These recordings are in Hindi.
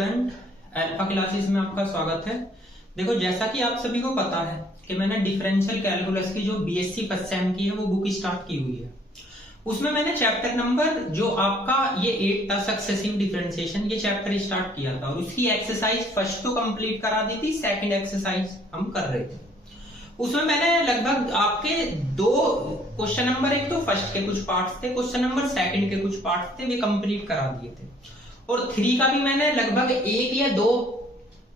स्टूडेंट, अल्फा क्लासेस में आपका स्वागत है। देखो, जैसा कि आप सभी को पता है कि मैंने डिफरेंशियल कैलकुलस की जो बीएससी फर्स्ट सेम की है वो बुक स्टार्ट की हुई है। उसमें मैंने चैप्टर नंबर जो आपका ये 8 था सक्सेसिव डिफरेंशिएशन, ये चैप्टर स्टार्ट किया था और उसकी एक्सरसाइज फर्स्ट तो कंप्लीट करा दी थी, सेकंड एक्सरसाइज हम कर रहे थे। उसमें मैंने लगभग आपके दो क्वेश्चन नंबर, एक तो फर्स्ट के कुछ पार्ट्स थे, क्वेश्चन नंबर सेकंड के कुछ पार्ट्स थे, वे कंप्लीट करा दिए थे। और 3 का भी मैंने लगभग 1 या 2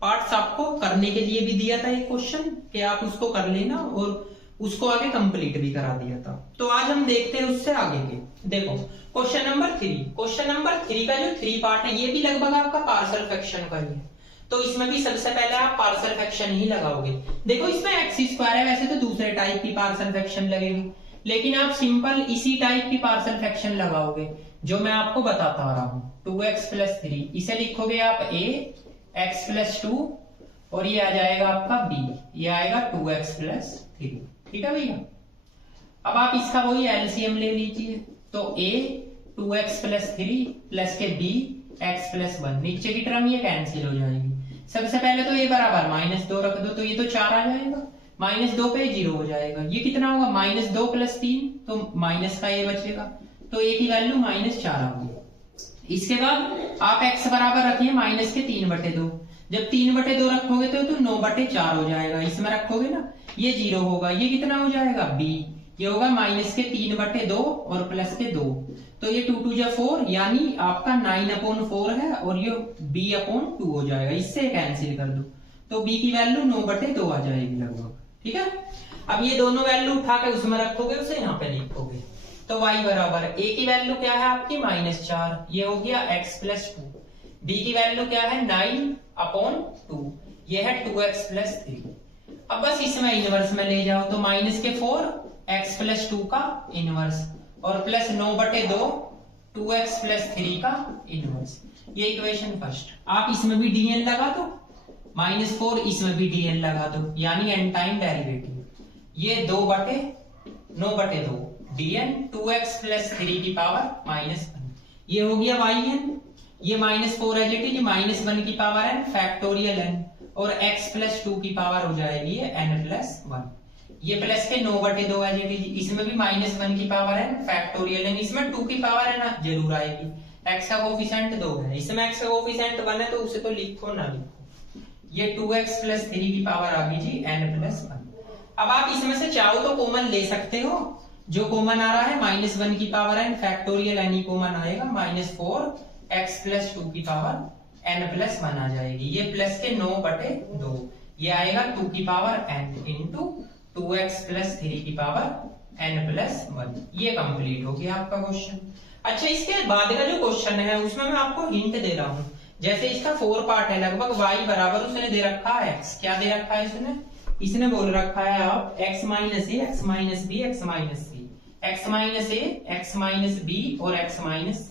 पार्ट्स आपको करने के लिए भी दिया था, एक क्वेश्चन कि आप उसको कर लेना और उसको आगे कंप्लीट भी करा दिया था। तो आज हम देखते हैं उससे आगे के। देखो क्वेश्चन नंबर 3 का जो 3 पार्ट है ये भी लगभग आपका पार्शियल फ्रैक्शन का ही है। तो इसमें भी सबसे पहले आप पार्शियल फ्रैक्शन ही लगाओगे। देखो इसमें एक्स स्क्वायर है, वैसे तो दूसरे टाइप की पार्शियल फ्रैक्शन लगेगी, लेकिन आप सिंपल इसी टाइप की पार्शियल फ्रैक्शन लगाओगे जो मैं आपको बताता आ रहा हूं। 2x + 3 इसे लिखोगे आप a, x + 2 और ये आ जाएगा आपका b, ये आएगा 2x + 3। ठीक है भैया। अब आप इसका वही एलसीएम ले लीजिए। तो a 2x + 3 प्लस के b x + 1, नीचे की टर्म ये कैंसिल हो जाएगी। सबसे पहले तो a बराबर -2 रख दो, तो ये तो 4 आ जाएगा, -2 पे 0 हो जाएगा। ये कितना होगा, -2 + 3, तो माइनस का a बचेगा, तो a की वैल्यू -4 आ गई। इसके बाद आप x बराबर रखिए -3/2। जब 3/2 रखोगे तो 9/4 हो जाएगा, इसमें रखोगे ना, ये 0 होगा, ये कितना हो जाएगा b, ये होगा -3/2 और +2, तो ये 2 × 2 = 4, यानी आपका 9/4 है और ये b/2 हो जाएगा। इससे कैंसिल कर दो तो b की वैल्यू 9/2 आ जाएगी लगभग। ठीक है। अब ये दोनों वैल्यू उठा के उसमें रखोगे, उसे यहाँ पे लिखोगे। तो y बराबर a की वैल्यू क्या है आपकी -4, ये हो गया x + 2। b की वैल्यू क्या है 9/2, ये है 2x + 3। अब बस इसमें इनवर्स में ले जाओ, तो -4 x + 2 का इनवर्स और प्लस 9/2 2x + 3 का इनवर्स। ये इक्वेशन फर्स्ट। आप इसमें भी dn लगा दो, -4 इसमें भी dn लगा दो, यानी n टाइम डेरिवेटिव, ये 2/9/2 dn 2x + 3 की पावर -1, ये हो गया yn, ये -4 है जेटी, -1 की पावर n फैक्टोरियल n, और x + 2 की पावर हो जाएगी n + 1, ये प्लस के 9/2 है जेटी, इसमें भी -1 की पावर n फैक्टोरियल n, इसमें 2 की पावर है ना जरूर आएगी। x का कोफिशिएंट 2 है, इसमें x का कोफिशिएंट 1 है, तो उसे तो लिखो ना लिखो। ये 2x + 3 की पावर आ गई जी n + 1। अब आप इसमें से चाहो तो कॉमन ले सकते हो, जो कॉमन आ रहा है -1 की पावर n फैक्टोरियल n ही कॉमन आएगा, -4 x + 2 की पावर n + 1 आ जाएगी, ये प्लस के 9/2, ये आएगा 2 की पावर n इंटू 2x + 3 की पावर n + 1। ये कंप्लीट हो गया आपका क्वेश्चन। अच्छा, इसके बाद का जो क्वेश्चन है उसमें मैं आपको हिंट दे रहा हूँ। जैसे इसका 4 पार्ट है, लगभग y बराबर उसने दे रखा है x, क्या दे रखा है इसने बोल रखा है आप x - a, x - b, x - c, x - a, x - b और x - c।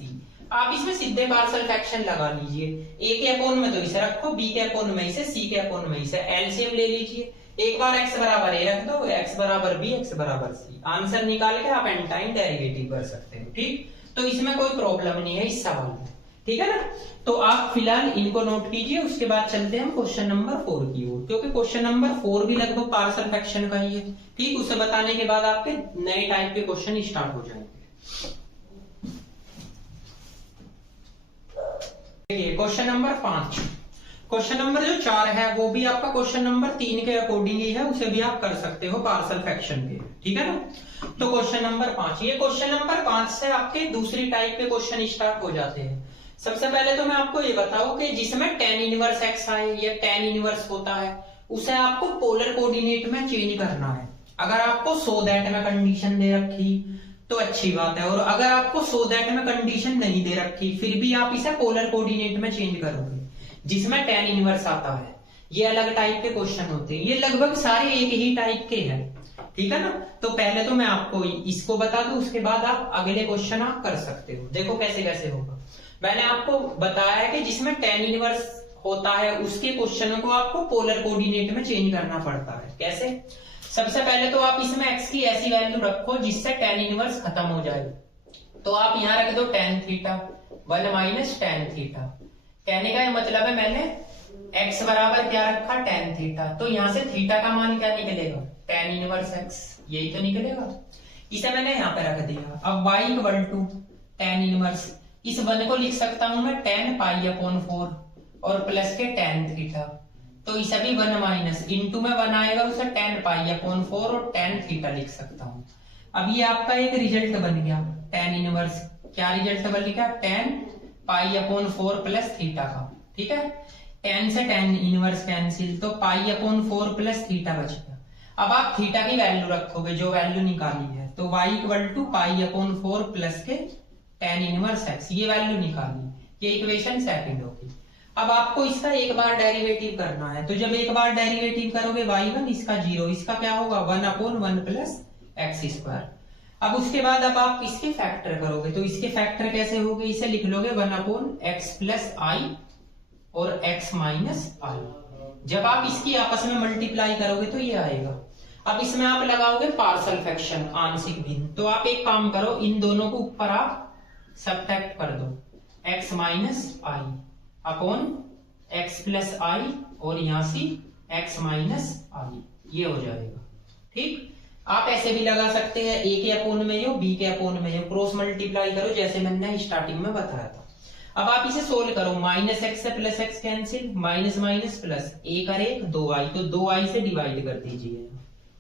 आप इसमें सीधे पार्शियल फ्रैक्शन लगा लीजिए। a के अपोन में तो इसे रखो, b के अपोन में इसे, c के अपोन में इसे, एलसीएम ले लीजिए। एक बार x बराबर a रख दो, x बराबर b, x बराबर c, आंसर निकाल के आप एन टाइम डेरिवेटिव कर सकते हो। ठीक, तो इसमें कोई प्रॉब्लम नहीं है इस सवाल में। ठीक है ना। तो आप फिलहाल इनको नोट कीजिए, उसके बाद चलते हैं हम क्वेश्चन नंबर 4 की ओर, क्योंकि क्वेश्चन नंबर 4 भी लगभग पार्शियल फ्रैक्शन का ही है। ठीक, उसे बताने के बाद आपके नए टाइप के क्वेश्चन स्टार्ट हो जाएंगे। देखिए क्वेश्चन नंबर 5। क्वेश्चन नंबर जो 4 है वो भी आपका क्वेश्चन नंबर 3 के अकॉर्डिंग ही है, उसे भी आप कर सकते हो पार्शियल फ्रैक्शन के। ठीक है ना। तो क्वेश्चन नंबर 5, ये क्वेश्चन नंबर 5 से आपके दूसरी टाइप के क्वेश्चन स्टार्ट हो जाते हैं। सबसे पहले तो मैं आपको ये बताऊं कि जिसमें tan इनवर्स x आए या tan इनवर्स होता है, उसे आपको पोलर कोऑर्डिनेट में चेंज करना है। अगर आपको सो दैट में कंडीशन दे रखी तो अच्छी बात है, और अगर आपको सो दैट में कंडीशन नहीं दे रखी फिर भी आप इसे पोलर कोऑर्डिनेट में चेंज करोगे, जिसमें tan इनवर्स आता है। ये अलग टाइप के क्वेश्चन होते हैं, ये लगभग सारे एक ही टाइप के हैं। ठीक है ना। तो पहले तो मैं आपको इसको बता दूं, उसके बाद आप अगले क्वेश्चन आप कर सकते हो। देखो कैसे कैसे होगा। मैंने आपको बताया है कि जिसमें tan इनवर्स होता है उसके क्वेश्चनों को आपको पोलर कोऑर्डिनेट में चेंज करना पड़ता है। कैसे? सबसे पहले तो आप इसमें x की ऐसी वैल्यू रखो जिससे tan इनवर्स खत्म हो जाए। तो आप यहां रख दो tan थीटा 1 - tan थीटा, कहने का ये मतलब है मैंने x बराबर क्या रखा, tan थीटा, तो यहाँ से थीटा का मान क्या निकलेगा, tan इनवर्स x, यही तो निकलेगा। इसे मैंने यहाँ पे रख दिया। अब y equal to tan inverse, इस वन को लिख सकता हूं मैं tan पाई अपॉन 4 और प्लस के tan थीटा, तो इसे भी वन माइनस इंटू में वन आएगा, उसे tan पाई अपॉन 4 और tan थीटा लिख सकता हूँ। अब ये आपका एक रिजल्ट बन गया tan इनवर्स, क्या रिजल्ट बन गया, tan पाई अपॉन 4 प्लस थीटा का, ठीक है। tan से tan इनवर्स कैंसिल, तो पाई अपॉन 4 प्लस थीटा बच गया। अब आप थीटा की वैल्यू रखोगे, जो वैल्यू निकाली है, तो y equal to pi upon 4 plus के tan इनवर्स x, ये वैल्यू निकाली, ये इक्वेशन सेकंड होगी। अब आपको इसका एक बार डेरिवेटिव करना है, तो जब एक बार डेरिवेटिव करोगे y1, इसका 0, इसका क्या होगा 1 अपॉन 1 प्लस एक्स स्क्वायर। अब उसके बाद अब आप इसके फैक्टर करोगे, तो इसके फैक्टर कैसे होंगे, इसे लिख लोगे 1 अपॉन एक्स प्लस आई और x माइनस आई। जब आप इसकी आपस में मल्टीप्लाई करोगे तो ये आएगा। अब इसमें आप लगाओगे पार्शियल फ्रैक्शन, आंशिक भिन्न, तो आप एक काम करो, इन दोनों को ऊपर आप सब्ट्रैक्ट कर दो, x माइनस आई अपॉन x प्लस आई और यहाँ से x माइनस आई, ये हो जाएगा, ठीक। आप ऐसे भी लगा सकते हैं, a के अपोन में हो, b के अपोन में हो, क्रॉस मल्टीप्लाई करो जैसे मैंने स्टार्टिंग में बताया था। अब आप इसे सोल्व करो, माइनस एक्स से plus x cancel, minus minus plus, एक और एक 2i, तो 2i से डिवाइड कर दीजिए,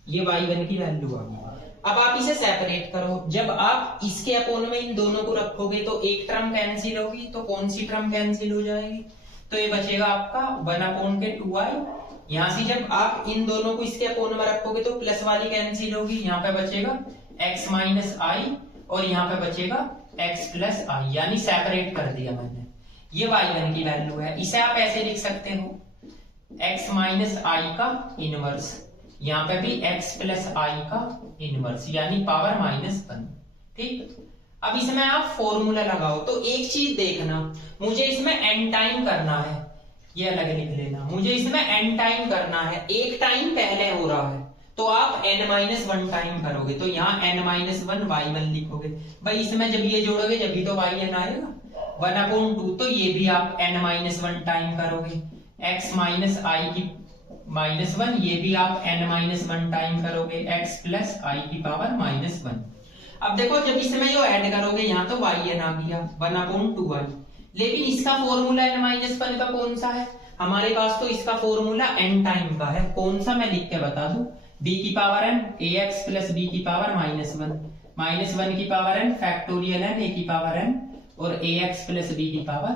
ये y1 की वैल्यू आ गई। अब आप इसे सेपरेट करो, जब आप इसके अपोन में इन दोनों को रखोगे तो एक टर्म कैंसिल होगी, तो कौन सी टर्म कैंसिल हो जाएगी, तो ये बचेगा आपका 1 अपॉन के 2i। यहाँ से जब आप इन दोनों को इसके अपोन में रखोगे तो प्लस वाली कैंसिल होगी, यहाँ पे बचेगा x माइनस आई और यहाँ पे बचेगा x प्लस आई, यानी सेपरेट कर दिया मैंने। ये y1 की वैल्यू है। इसे आप ऐसे लिख सकते हो x माइनस आई का इनवर्स, यहाँ पे भी x प्लस आई का इनवर्स, यानी पावर -1, ठीक। अब इसमें आप फॉर्मूला लगाओ, तो एक चीज देखना, मुझे इसमें n टाइम करना है, ये अलग लिख लेना, मुझे इसमें n टाइम करना है, एक टाइम पहले हो रहा है, तो आप n-1 टाइम करोगे, तो यहाँ n-1 y1 लिखोगे। भाई इसमें जब ये जोड़ोगे जब भी तो yn आएगा, 1/2, तो ये भी आप n-1 टाइम करोगे, x माइनस आई की -1, ये भी आप n-1 टाइम करोगे, x प्लस आई की पावर -1। अब देखो जब इसमें जो ऐड करोगे यहाँ तो yn आ गया 1/2i, लेकिन इसका फॉर्मूला n-1 का कौन सा है, हमारे पास तो इसका फॉर्मूला n टाइम का है, कौन सा मैं लिख के बता दूं, b की power n ax plus b की पावर -1 की power n factorial n a की पावर n और ax प्लस b की पावर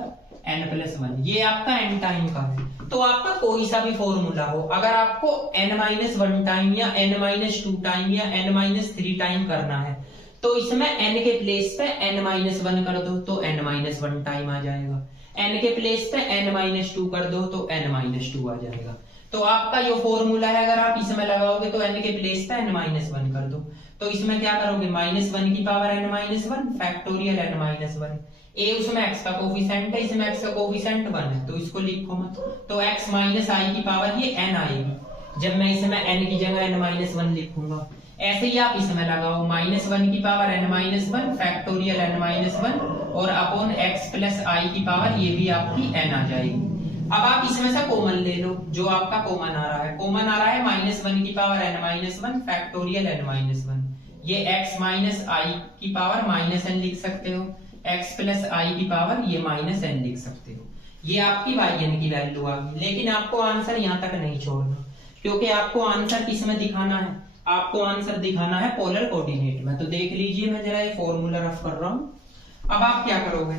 n+1, ये आपका n टाइम का है। तो आपका कोई सा भी फॉर्मूला हो, अगर आपको n-1 टाइम या n-2 टाइम या n-3 टाइम करना है, तो इसमें n के प्लेस पे n-1 कर दो तो n-1 टाइम आ जाएगा, n के प्लेस पे n-2 कर दो तो n-2 आ जाएगा। तो आपका ये फॉर्मूला है, अगर आप इसमें लगाओगे तो n के प्लेस पे n-1 कर दो, तो इसमें क्या करोगे, -1 की power n-1 factorial n-1, a उसमें x का कोफिशिएंट है, इसमें x का कोफिशिएंट 1 है, तो इसको लिखो मत, तो x माइनस आई की पावर ये n आएगी, जब मैं इसमें n की जगह n-1 लिखूंगा। ऐसे ही आप इसमें लगाओ, -1 की पावर n-1 फैक्टोरियल n-1 और अपॉन x प्लस आई की पावर ये भी आपकी n आ जाएगी। अब आप इसमें से कॉमन ले लो, जो आपका कॉमन आ रहा है, कॉमन आ रहा है -1 की पावर n-1 फैक्टोरियल n-1, ये x माइनस आई की पावर -n लिख सकते हो, x प्लस आई की पावर ये -n लिख सकते हो। ये आपकी yn की वैल्यू आ गई, लेकिन आपको आंसर यहाँ तक नहीं छोड़ना, क्योंकि आपको आंसर किसमें दिखाना है, आपको आंसर दिखाना है पोलर कोऑर्डिनेट में। तो देख लीजिए, मैं जरा ये फॉर्मूला रफ कर रहा हूँ। अब आप क्या करोगे,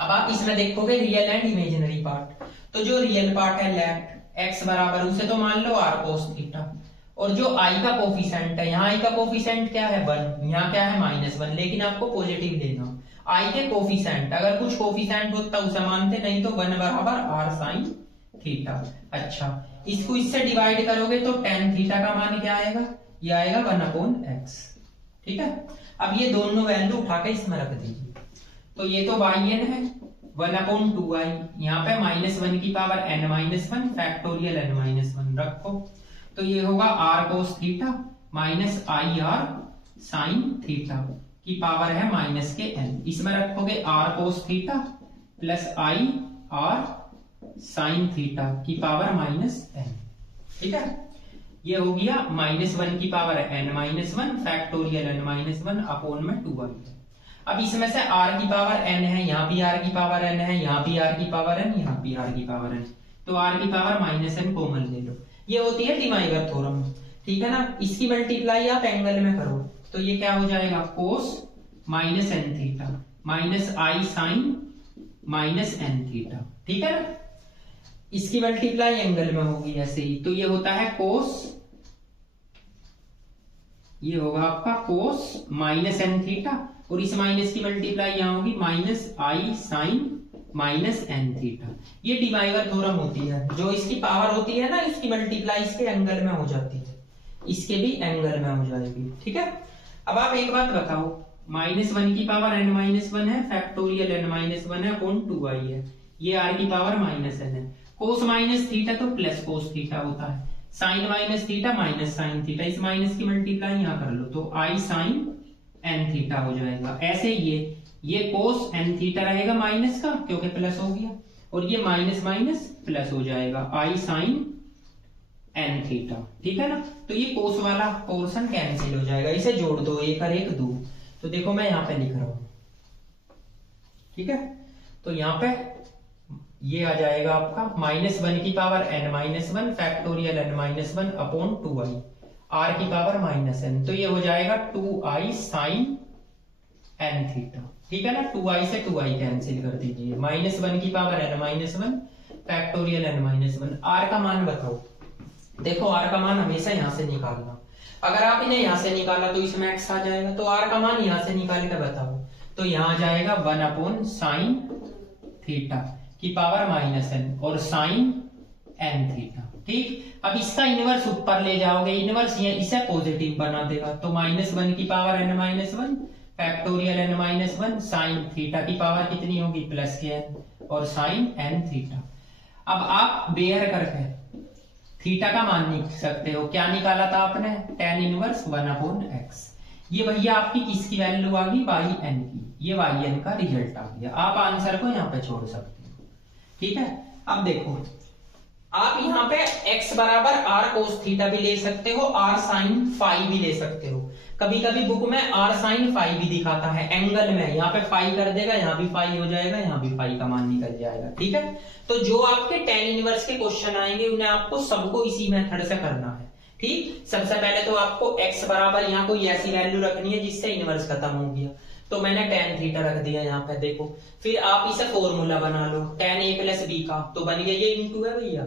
अब आप इसमें देखोगे रियल एंड इमेजिनरी पार्ट, तो जो रियल पार्ट है लेफ्ट x बराबर उसे तो मान लो r cos थीटा, और जो i का कोफिशिएंट है, यहाँ i का कोफिशिएंट क्या है 1, यहाँ क्या है -1, लेकिन आपको पॉजिटिव लेना, i के कोफिशिएंट, अगर कुछ कोफिशिएंट होता उसे मानते, नहीं तो 1 बराबर r sin थीटा। अच्छा, इसको इससे डिवाइड करोगे तो tan थीटा का मान क्या आएगा, ये आएगा 1/x, ठीक है। अब ये दोनों वैल्यू उठा के इसमें रख दीजिए, तो ये तो yn है 1/2i, यहाँ पे -1 की पावर n-1 फैक्टोरियल n-1 रखो, तो ये होगा r cos theta minus i r sin theta की पावर है -n, इसमें रखोगे r cos theta plus i r sine theta की पावर माइनस एन। ठीक है, ये हो गया -1 की power n-1 factorial n-1 upon में 2i है। अब इसमें से r की पावर n है, यहाँ भी r की पावर n है, यहाँ भी r की पावर n, यहाँ भी r की पावर n, तो r की पावर -n कॉमन ले लो। ये होती है डिवाइगर थ्योरम, ठीक है ना। इसकी मल्टीप्लाई आप एंगल में करो तो ये क्या हो जाएगा, cos minus n theta minus i sine minus n theta. ठीक है ना, इसकी मल्टीप्लाई एंगल में होगी ऐसे ही, तो ये होता है कोस, ये होगा आपका कोस माइनस एन थीटा, और इस माइनस की मल्टीप्लाई यहां होगी minus i sine minus n theta. ये डिवाइगर थ्योरम होती है, जो इसकी पावर होती है ना, इसकी मल्टीप्लाई इसके एंगल में हो जाती है, इसके भी एंगल में हो जाएगी। ठीक है, अब आप एक बात बताओ, -1 की पावर n-1 है, फैक्टोरियल n-1 है अपॉन 2i है, ये r की पावर -n है। कोस माइनस थीटा तो प्लस कोस थीटा होता है, sine minus theta minus sine theta, इस माइनस की मल्टीप्लाई यहां कर लो तो आई साइन एन थीटा हो जाएगा। ऐसे ये कोस एन थीटा रहेगा माइनस का, क्योंकि प्लस हो गया, और ये माइनस माइनस प्लस हो जाएगा, आई साइन एन थीटा। ठीक है ना, तो ये कोस वाला पोर्शन कैंसिल हो जाएगा, इसे जोड़ दो, 1 और 1 2, तो देखो मैं यहाँ पे लिख रहा हूं। ठीक है, तो यहाँ पे ये आ जाएगा आपका -1 की power n-1 factorial n-1 upon 2i, r की पावर -n, तो ये हो जाएगा 2i साइन एन थीटा। ठीक है ना, 2i से 2i कैंसिल कर दीजिए, -1 की power n-1 factorial n-1। r का मान बताओ, देखो r का मान हमेशा यहां से निकालना, अगर आप इन्हें यहां से निकाला तो इसमें x आ जाएगा, तो r का मान यहां से निकाल कर बताओ, तो यहां आ जाएगा 1 अपॉन साइन थीटा की पावर -n और साइन n थीटा। ठीक, अब इसका इनवर्स ऊपर ले जाओगे, इनवर्स ये इसे पॉजिटिव बना देगा, तो -1 की power n-1 factorial n-1 sign theta की पावर कितनी होगी, प्लस के n और साइन n थीटा। अब आप बेयर करके थीटा का मान लिख सकते हो, क्या निकाला था आपने, tan इनवर्स 1 अपॉन x। ये भैया आपकी किसकी वैल्यू आ गई, yn की, ये yn का रिजल्ट आ गया। आप आंसर को यहाँ पे छोड़ सकते हो। ठीक है, अब देखो आप यहाँ पे x बराबर r cos थीटा भी ले सकते हो, r sin फाई भी ले सकते हो। कभी कभी बुक में r sin फाई भी दिखाता है एंगल में, यहाँ पे फाई कर देगा, यहाँ भी फाई हो जाएगा, यहाँ भी फाई का मान निकल जाएगा। ठीक है, तो जो आपके tan इनवर्स के क्वेश्चन आएंगे उन्हें आपको सबको इसी मेथड से करना है। ठीक, सबसे पहले तो आपको x बराबर यहाँ कोई ऐसी वैल्यू रखनी है जिससे इनवर्स खत्म हो गया, तो मैंने tan थीटा रख दिया यहाँ पे। देखो फिर आप इसे फॉर्मूला बना लो tan a प्लस b का, तो बन गया ये इंटू है भैया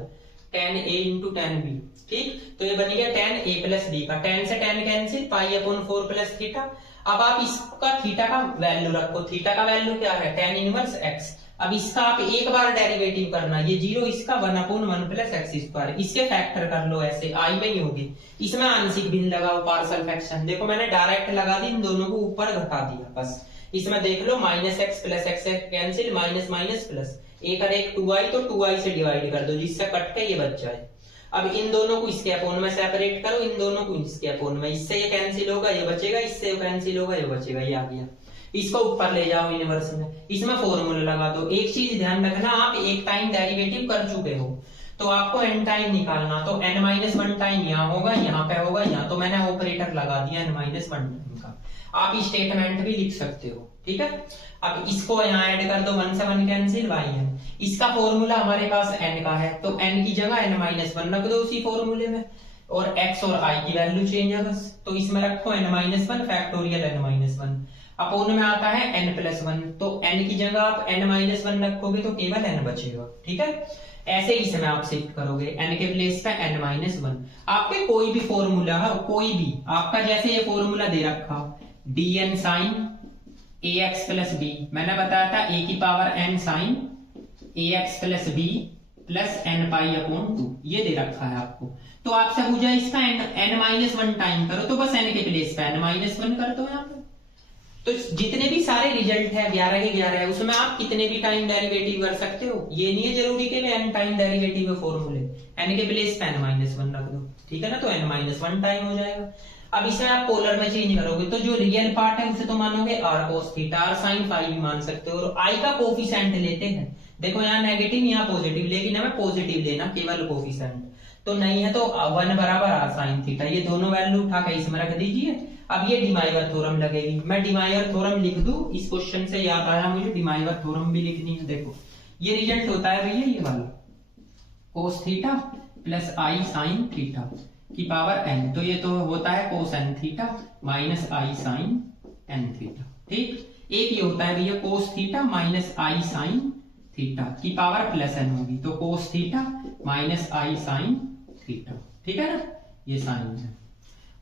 tan a into tan b। ठीक, तो ये बन गया tan a प्लस b का, tan से tan कैंसिल, पाई अपॉन 4 प्लस थीटा। अब आप इसका थीटा का वैल्यू रखो, थीटा का वैल्यू क्या है, tan इनवर्स x। अब इसका आप एक बार डेरिवेटिव करना, ये 0 इसका 1 अपॉन 1 प्लस एक्स स्क्वायर, इसके फैक्टर कर लो ऐसे, आई में ही होगी, इसमें आंशिक भिन्न लगाओ, पार्शियल फ्रैक्शन। देखो मैंने डायरेक्ट लगा दी, इन दोनों को ऊपर घटा दिया बस। इसमें देख लो -x plus x cancel, minus minus plus, 1 और 1 2i, तो 2i से डिवाइड कर दो जिससे कट के ये बच जाए। अब इन दोनों को इसके अपोन में सेपरेट करो, इन दोनों को इसके अपोन में, इससे ये कैंसिल होगा, ये बचेगा, इससे ये कैंसिल होगा, ये बचेगा, ये आ गया। इसको ऊपर ले जाओ इनवर्स में, इसमें फॉर्मूला लगा दो। एक चीज ध्यान रखना, आप एक टाइम डेरिवेटिव कर चुके हो तो आपको n टाइम निकालना, तो n-1 टाइम यहाँ होगा, यहाँ पे होगा, यहाँ, तो मैंने ऑपरेटर लगा दिया n-1 टाइम का। आप स्टेटमेंट भी लिख सकते हो। ठीक है, अब इसको यहाँ ऐड कर दो, 1 से 1 कैंसिल, yn। इसका फॉर्मूला हमारे पास n का है, तो n की जगह n-1 रख दो उसी फॉर्मूले में, और x और i की वैल्यू चेंज है बस, तो इसमें रखो n-1 फैक्टोरियल n-1 अपोन में आता है n+1, तो n की जगह आप n-1 रखोगे तो केवल n बचेगा। ठीक है, ऐसे ही इसमें आप शिफ्ट करोगे n के प्लेस पे n-1। आपके कोई भी फॉर्मूला है, कोई भी आपका, जैसे ये फॉर्मूला दे रखा dn sin ax plus b, मैंने बताया था a की power n sin ax plus b plus n pi upon 2, ये दे रखा है आपको। तो आपसे पूछा इसका n-1 टाइम करो, तो बस n के प्लेस पे n-1 कर दो यहाँ पे। तो जितने भी सारे रिजल्ट है 11 के 11 है, उसमें आप कितने भी टाइम डेरिवेटिव कर सकते हो, ये नहीं है जरूरी कि n टाइम डेरिवेटिव है फॉर्मूले, n के प्लेस पे n-1 रख दो। ठीक है ना, तो n-1 टाइम हो जाएगा। अब इसे आप पोलर में चेंज करोगे तो जो रियल पार्ट है उसे तो मानोगे r cos theta, r sin phi भी मान सकते हो, और i का कोफिशिएंट लेते हैं। देखो यहाँ नेगेटिव यहाँ पॉजिटिव, लेकिन हमें पॉजिटिव लेना केवल कोफिशिएंट, तो नहीं है तो 1 बराबर r sin थीटा, ये दोनों वैल्यू उठा के इसमें रख दीजिए। अब ये डिमाइवर थ्योरम लगेगी, मैं डिमाइवर थ्योरम लिख दूं, इस क्वेश्चन से याद आया मुझे डिमाइवर थ्योरम भी लिखनी है। देखो ये रिजल्ट होता है भैया ये वाला, cos theta plus i sin theta की पावर n, तो ये तो होता है cos n theta minus i sin n theta. ठीक, एक ये होता है भैया cos theta minus i sin theta की पावर प्लस n होगी, तो cos theta minus i sin theta. ठीक है ना, ये साइन है।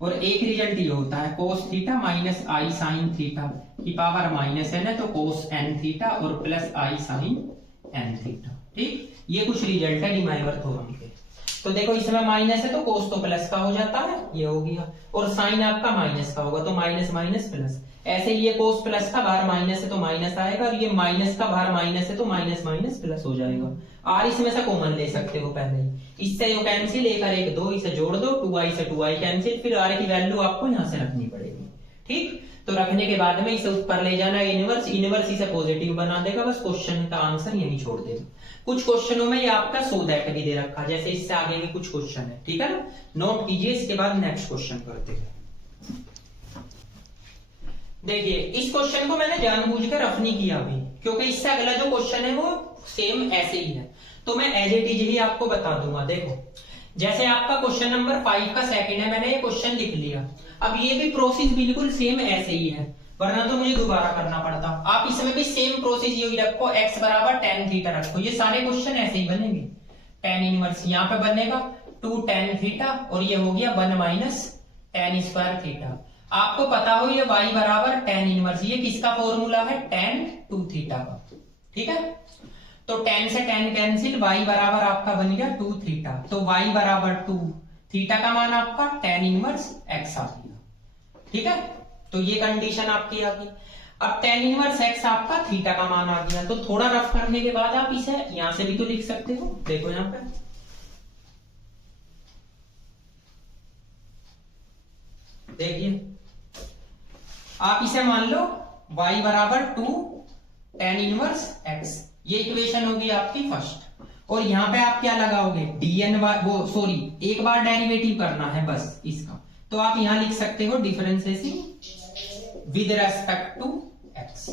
और एक रिजल्ट ये होता है cos theta minus i sin theta की पावर माइनस n है, तो cos n थीटा और plus i sin n theta. ठीक, ये कुछ रिजल्ट है डिमाइवर थ्योरम के। तो देखो इसमें माइनस है तो cos तो प्लस का हो जाता है, ये हो गया, और साइन आपका माइनस का होगा तो माइनस माइनस प्लस। ऐसे ये cos प्लस का बाहर माइनस है तो माइनस आएगा, और ये माइनस का बाहर माइनस है तो माइनस माइनस प्लस हो जाएगा। आर इसमें से कॉमन ले सकते हो पहले ही, इससे यो कैंसिल, एक और एक 2, इसे जोड़ दो, 2i से 2i कैंसिल, फिर आर की वैल्यू आपको यहाँ से रखनी पड़ेगी। ठीक, तो रखने के बाद में इसे ऊपर ले जाना इनवर्स, इनवर्स इसे पॉजिटिव बना देगा, बस क्वेश्चन का आंसर यही छोड़ देगा। कुछ क्वेश्चनों में ये आपका सो दैट भी दे रखा, जैसे इससे आगे के कुछ क्वेश्चन है। ठीक है ना, नोट कीजिए, इसके बाद नेक्स्ट क्वेश्चन करते हैं। देखिए इस क्वेश्चन को मैंने जानबूझ कर रफ नहीं किया अभी, क्योंकि इससे अगला जो क्वेश्चन है वो सेम ऐसे ही है, तो मैं एज इट इज ही आपको बता दूंगा। देखो जैसे आपका क्वेश्चन नंबर 5 का सेकंड है, मैंने ये क्वेश्चन लिख लिया, अब ये भी प्रोसेस बिल्कुल सेम ऐसे ही है, वरना तो मुझे दोबारा करना पड़ता। आप इसमें भी सेम प्रोसेस यही रखो, x बराबर tan थीटा रखो, ये सारे क्वेश्चन ऐसे ही बनेंगे। tan इनवर्स यहाँ पे बनेगा 2 tan थीटा, और ये हो गया 1 माइनस tan स्क्वायर थीटा। आपको पता हो ये y बराबर tan इनवर्स, ये किसका फॉर्मूला है, tan 2 थीटा का। ठीक है, तो tan से tan कैंसिल, y बराबर आपका बन गया 2 थीटा, तो y बराबर 2 थीटा का मान आपका tan इनवर्स x आ गया। ठीक है, तो ये कंडीशन आपकी आ गई। अब tan इनवर्स x आपका थीटा का मान आ गया, तो थोड़ा रफ करने के बाद आप इसे यहां से भी तो लिख सकते हो। देखो यहां पे देखिए, आप इसे मान लो y बराबर 2 tan इनवर्स x, ये इक्वेशन होगी आपकी फर्स्ट, और यहाँ पे आप क्या लगाओगे, dn वो सॉरी एक बार डेरिवेटिव करना है बस इसका, तो आप यहां लिख सकते हो differentiation with respect to x।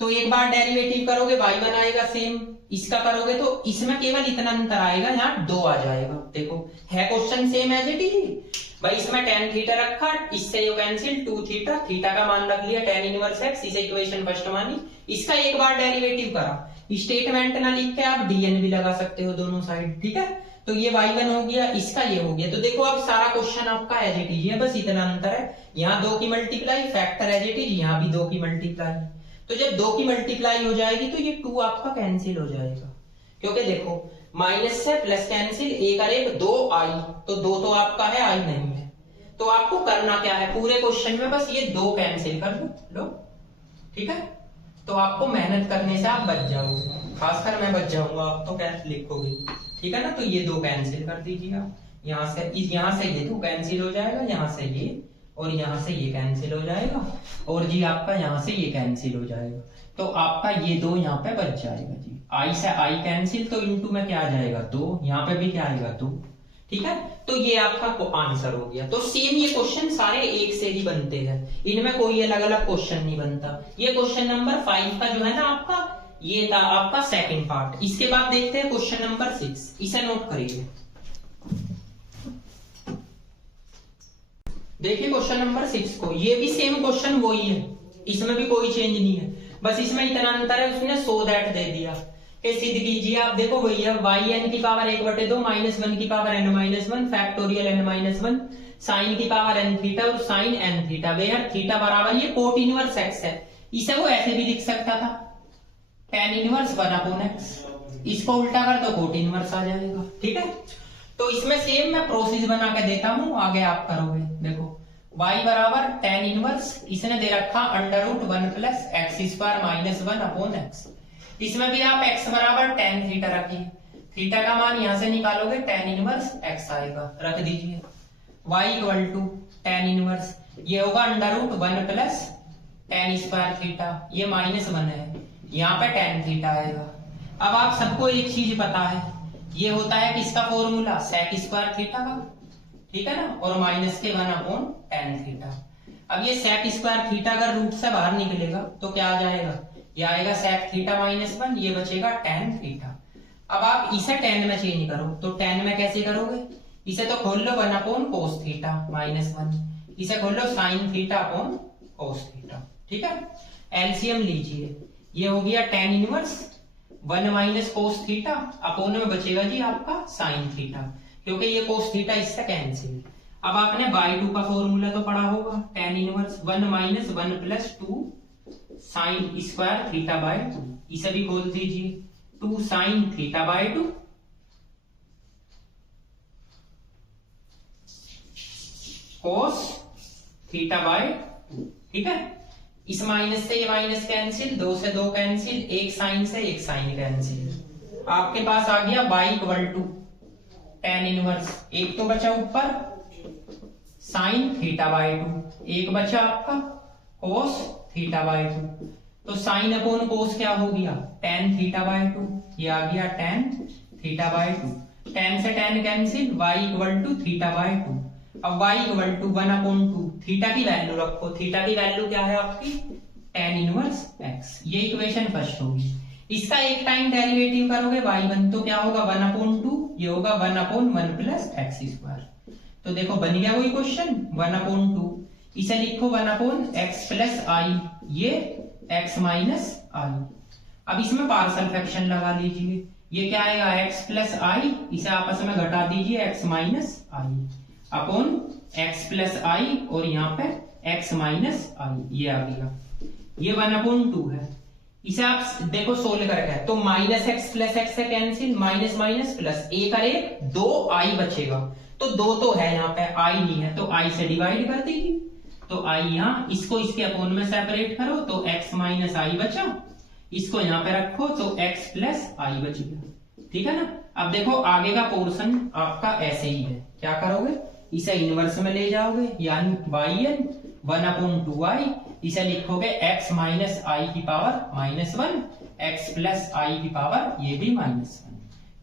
तो एक बार डेरिवेटिव करोगे y1 आएगा सेम, इसका करोगे तो इसमें केवल इतना अंतर आएगा, यहाँ 2 आ जाएगा। देखो है question same as it is भाई, इसमें tan थीटा रखा, इससे ये कैंसिल 2 थीटा, थीटा का मान रख लिया tan इनवर्स x, इसे इक्वेशन फर्स्ट मानी, इसका एक बार डेरिवेटिव करा, स्टेटमेंट ना लिख के आप dn भी लगा सकते हो दोनों साइड। ठीक है, तो ये y1 हो गया, इसका ये हो गया। तो देखो अब सारा क्वेश्चन आपका एज इट इज है, बस इतना अंतर है, यहाँ 2 की multiply, factor as it is, यहाँ भी 2 की मल्टीप्लाई। तो जब 2 की मल्टीप्लाई हो जाएगी तो ये 2 आपका कैंसिल हो जाएगा, क्योंकि देखो माइनस से प्लस कैंसिल, एक और एक 2 आई, तो 2 तो आपका है, आई नहीं है। तो आपको करना क्या है, पूरे क्वेश्चन में बस ये 2 कैंसिल कर लो। ठीक है, तो आपको मेहनत करने से आप बच जाओगे, खासकर मैं बच जाऊंगा, आप तो क्या लिखोगे। ठीक है ना, तो ये 2 कैंसिल कर दीजिए आप, यहाँ से ये 2 कैंसिल हो जाएगा, यहाँ से ये और यहाँ से ये कैंसिल हो जाएगा, और जी आपका यहाँ से ये कैंसिल हो जाएगा, तो आपका ये 2 यहाँ पे बच जाएगा जी। आई से आई कैंसिल, तो इनटू में क्या आ जाएगा 2, यहाँ पे भी क्या आएगा 2। ठीक है, तो ये आपका आंसर हो गया। तो सेम ये क्वेश्चन सारे एक से ही बनते हैं, इनमें कोई अलग अलग क्वेश्चन नहीं बनता। ये क्वेश्चन नंबर 5 का जो है ना आपका, ये था आपका सेकंड पार्ट। इसके बाद देखते हैं क्वेश्चन नंबर 6, इसे नोट करिए। देखिए क्वेश्चन नंबर 6 को, ये भी सेम क्वेश्चन वही है, इसमें भी कोई चेंज नहीं है, बस इसमें इतना अंतर है उसने सो दैट दे दिया कि सिद्ध कीजिए। आप देखो भैया yn की पावर 1/2 माइनस 1 की power n-1 factorial n-1 sine की पावर n थीटा और sine n theta, where theta बराबर ये कोट इनवर्स x है, इसे वो ऐसे भी लिख सकता था tan इनवर्स 1/x, इसको उल्टा कर तो कोट इनवर्स आ जाएगा। ठीक है, तो इसमें सेम मैं प्रोसेस बना के देता हूं, आगे आप करोगे। देखो y बराबर tan इनवर्स, इसने दे रखा √1 प्लस x² माइनस 1/x, इसमें भी आप x बराबर tan थीटा रखिए, थीटा का मान यहां से निकालोगे tan इनवर्स x आएगा, रख दीजिए। y equal to tan inverse, ये होगा √1 प्लस tan² थीटा, ये -1 है, यहाँ पे tan थीटा आएगा, अब आप सबको एक चीज पता है, ये होता है किसका फॉर्मूला, सेक स्क्वायर थीटा का, ठीक है ना, और माइनस के 1/tan थीटा। अब ये सेक स्क्वायर थीटा अगर रूट से बाहर निकलेगा तो क्या आ जाएगा, ये आएगा सेक थीटा -1, ये बचेगा tan थीटा। अब आप इसे tan में चेंज करो, तो tan में कैसे करोगे, इसे तो खोल लो 1/cos थीटा -1, इसे खोल लो sin थीटा cos थीटा, ठीक है। एलसीएम लीजिए, ये हो गया tan inverse 1 - cos theta, upon में बचेगा जी आपका sin थीटा, क्योंकि ये cos थीटा इससे कैंसिल। अब आपने बाई 2 का फॉर्मूला तो पढ़ा होगा, tan inverse 1 - 1 + 2 sin square theta by 2, इसे भी खोल दीजिए, 2 sin theta by 2 cos theta by 2, ठीक है। इस माइनस से ये माइनस कैंसिल, 2 से 2 कैंसिल, एक साइन से एक साइन कैंसिल, आपके पास आ गया y = tan इनवर्स, एक तो बचा ऊपर sin थीटा बाय 2, एक बचा आपका cos थीटा बाय 2, तो sin अपॉन cos क्या हो गया, tan थीटा बाय 2, ये आ गया tan थीटा बाय 2, tan से tan cancel, y = theta by 2। अब y = 1/2, थीटा की वैल्यू रखो, थीटा की वैल्यू क्या है आपकी tan इनवर्स x, ये इक्वेशन फर्स्ट होगी। इसका एक टाइम डेरिवेटिव करोगे y1, तो क्या होगा 1/2, ये होगा 1/1 + x²। तो देखो बन गया वही क्वेश्चन 1/2, इसे लिखो 1/x + i, ये x - i। अब इसमें पार्शियल फ्रैक्शन लगा लीजिए, ये क्या आएगा x + i, इसे आपस में घटा दीजिए x - i upon x + i, और यहाँ पे x - i, ये आ गया, ये 1/2 है। इसे आप देखो सोल्व करके, तो -x + x से कैंसिल, माइनस माइनस प्लस, एक और एक 2i बचेगा, तो 2 तो है यहाँ पे, i नहीं है, तो i से डिवाइड कर दीजिए, तो i यहाँ, इसको इसके अपॉन में सेपरेट करो, तो x - i बचा, इसको यहाँ पे रखो, तो x + i बच गया, ठीक है ना। अब देखो आगे का पोर्शन आपका ऐसे ही है, क्या करोगे, इसे इनवर्स में ले जाओगे, यानी yn 1/2i, इसे लिखोगे x - i की पावर -1, x + i की पावर ये भी -1,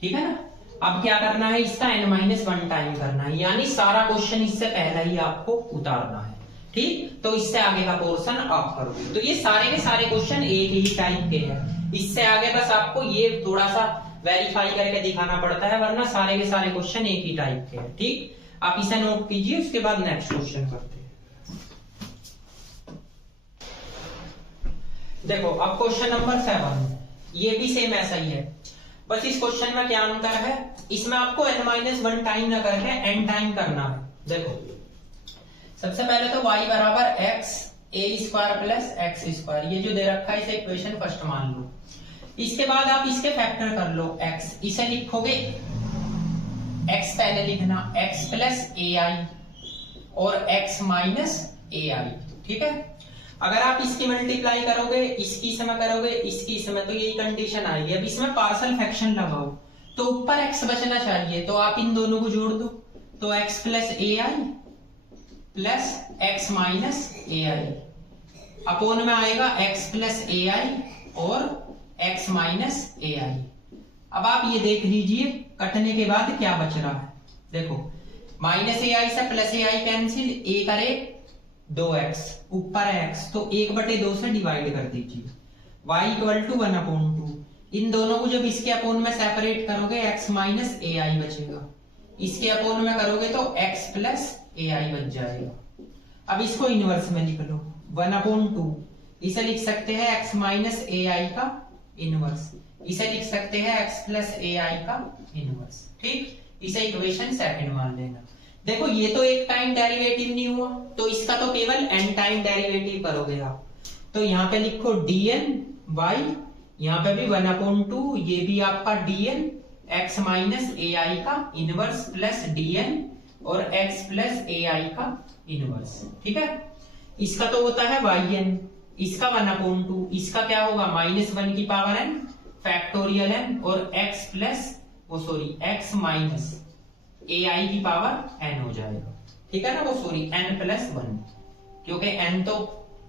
ठीक है ना। अब क्या करना है, इसका n-1 टाइम करना है, यानी सारा क्वेश्चन इससे पहले ही आपको उतारना है, ठीक। तो इससे आगे का पोर्शन आप करोगे, तो ये सारे के सारे क्वेश्चन एक ही टाइप के हैं, इससे आगे बस आपको ये थोड़ा सा वेरीफाई करके दिखाना पड़ता है, वरना सारे के सारे क्वेश्चन एक ही टाइप के हैं, ठीक। आप इसे नोट कीजिए, उसके बाद नेक्स्ट क्वेश्चन करते हैं। देखो अब क्वेश्चन नंबर 7, ये भी सेम ऐसा ही है, बस इस क्वेश्चन में क्या अंतर है, इसमें आपको n-1 टाइम ना करके n टाइम करना है। देखो सबसे पहले तो y = x a² + x², ये जो दे रखा है इसे इक्वेशन फर्स्ट मान लो। इसके बाद आप इसके फैक्टर कर लो x, इसे लिखोगे x पहले लिखना x + ai और x - ai, ठीक है। अगर आप इसकी मल्टीप्लाई करोगे, इसकी इसमें करोगे, इसकी इसमें, तो यही कंडीशन आएगी। अब इसमें पार्शियल फ्रैक्शन लगाओ, तो ऊपर x बचना चाहिए, तो आप इन दोनों को जोड़ दो, तो x + ai + x - ai upon में आएगा x + ai और x - ai। अब आप ये देख लीजिए कटने के बाद क्या बच रहा है, देखो -ai से +ai कैंसिल, एक और एक 2x, ऊपर है x, तो 1/2 से डिवाइड कर दीजिए, y = 1/2, इन दोनों को जब इसके अपोन में सेपरेट करोगे x - ai बचेगा, इसके अपोन में करोगे तो x + ai बच जाएगा। अब इसको इनवर्स में लिख लो 1/2, इसे लिख सकते हैं x - ai का इनवर्स, इसे लिख सकते हैं x + ai का इनवर्स, ठीक। इसे इक्वेशन सेकंड मान लेना। देखो ये तो एक टाइम डेरिवेटिव नहीं हुआ, तो इसका तो केवल n टाइम डेरिवेटिव करोगे आप, तो यहाँ पे लिखो dn y, यहाँ पे भी 1/2, ये भी आपका dn x - ai का इनवर्स प्लस dn और x + ai का इनवर्स, ठीक है। इसका तो होता है yn, इसका 1/2, इसका क्या होगा -1 की पावर n फैक्टोरियल n और x ai की पावर n हो जाएगा, ठीक है ना, वो सॉरी n + 1, क्योंकि n तो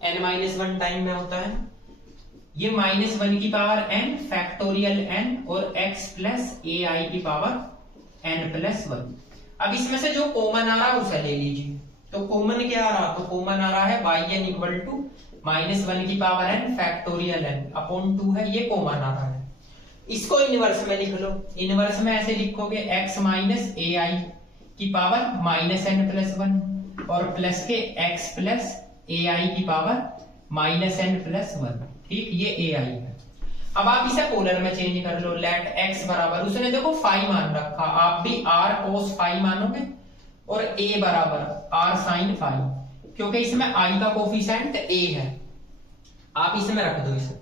n - 1 टाइम में होता है। ये -1 की पावर n फैक्टोरियल n और x प्लस ए आई की पावर n प्लस 1। अब इसमें से जो कॉमन आ रहा है उसे ले लीजिए। तो कॉमन क्या आ रहा, तो कॉमन आ रहा है yn इक्वल टू -1 की power n factorial n upon 2 है, ये कॉमन आ रहा है। इसको इनवर्स में लिख लो। इनवर्स में ऐसे लिखोगे x माइनस ए आई की पावर -n प्लस 1 और प्लस के x प्लस ए आई की पावर -n प्लस 1। ठीक, ये ए आई है। अब आप इसे पोलर में चेंज कर लो। लेट x बराबर, उसने देखो फाई मान रखा, आप भी r cos फाई मानोगे और a बराबर r sin फाई, क्योंकि इसमें i का कोफिशिएंट a है, आप इसमें रख दो इसे।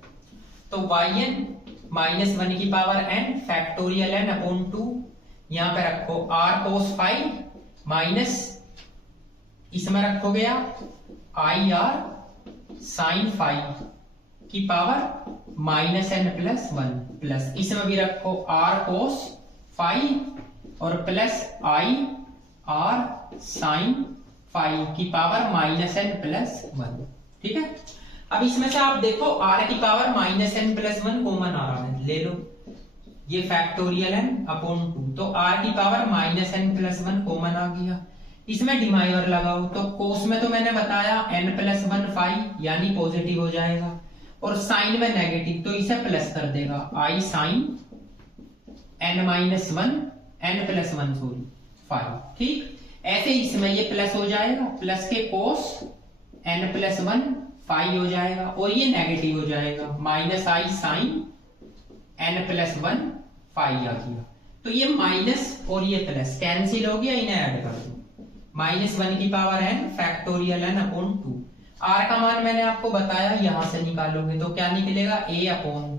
तो yn -1 की power n factorial n upon 2, यहां पे रखो r cos फाई माइनस इसमें रखोगे आप i r sin फाई की पावर -n प्लस 1 प्लस इसमें भी रखो r cos फाई और plus i r sin phi की पावर -n प्लस 1। ठीक है, अब इसमें से आप देखो r की पावर -n प्लस 1 कॉमन आ रहा है, ले लो ये फैक्टोरियल n अपॉन 2, तो r की पावर -n प्लस 1 कॉमन आ गया। इसमें डिवाइडर लगाओ, तो कोस में तो मैंने बताया n प्लस 1 फाई यानी पॉजिटिव हो जाएगा, और साइन में नेगेटिव तो इसे प्लस कर देगा i sine n minus 1 n plus 1 sorry phi. ठीक, ऐसे इसमें ये प्लस हो जाएगा, प्लस के कोस n प्लस 1 फाई हो जाएगा और ये नेगेटिव हो जाएगा -i sine n plus 1 phi आ गया। तो ये माइनस और ये प्लस कैंसिल हो गया, इन्हें ऐड कर दो। -1 की power n factorial n upon 2, r का मान मैंने आपको बताया यहां से निकालोगे तो क्या निकलेगा a अपॉन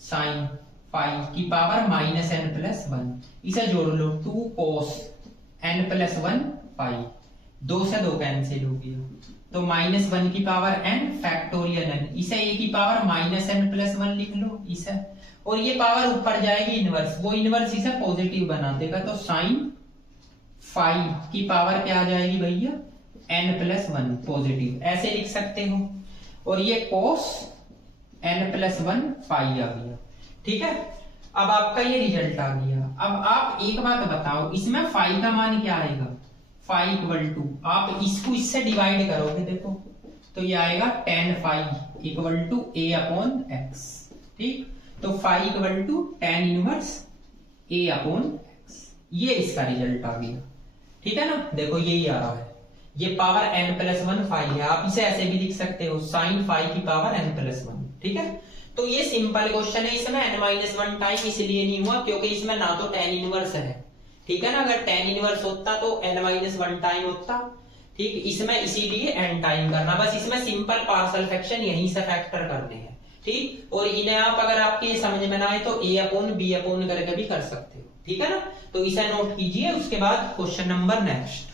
साइन फाई की पावर -n प्लस 1, इसे जोड़ लो 2 cos n प्लस 1 फाई, 2 से 2 कैंसिल हो गया, तो -1 की पावर n फैक्टोरियल n, इसे a की पावर -n प्लस 1 लिख लो इसे, और ये पावर ऊपर जाएगी इनवर्स, वो इनवर्स इसे पॉजिटिव बना देगा, तो साइन फाई की पावर क्या आ जाएगी भैया n प्लस 1 पॉजिटिव, ऐसे लिख सकते हो, और ये cos n प्लस 1 फाई आ गया। ठीक है, अब आपका ये रिजल्ट आ गया। अब आप एक बात बताओ, इसमें फाई का मान क्या आएगा, फाई इक्वल टू, आप इसको इससे डिवाइड करोगे देखो तो ये आएगा tan phi equal to a upon x। ठीक, तो phi equal to tan inverse a upon x, ये इसका रिजल्ट आ गया। ठीक है ना, देखो यही आ रहा है, ये पावर n प्लस 1 फाई है, आप इसे ऐसे भी लिख सकते हो साइन फाई की पावर n प्लस 1। ठीक है, तो ये सिंपल क्वेश्चन है, इसमें n-1 टाइम इसलिए नहीं हुआ क्योंकि इसमें ना तो tan इनवर्स है। ठीक है ना, अगर tan इनवर्स होता तो n-1 टाइम होता। ठीक, इसमें इसीलिए n टाइम करना, बस इसमें सिंपल पार्शियल फ्रैक्शन यहीं से फैक्टर करने हैं। ठीक, और इन्हें आप अगर आपके समझ में ना आए तो a अपॉन b अपॉन करके भी कर सकते हो। ठीक है ना, तो इसे नोट कीजिए, उसके बाद क्वेश्चन नंबर नेक्स्ट।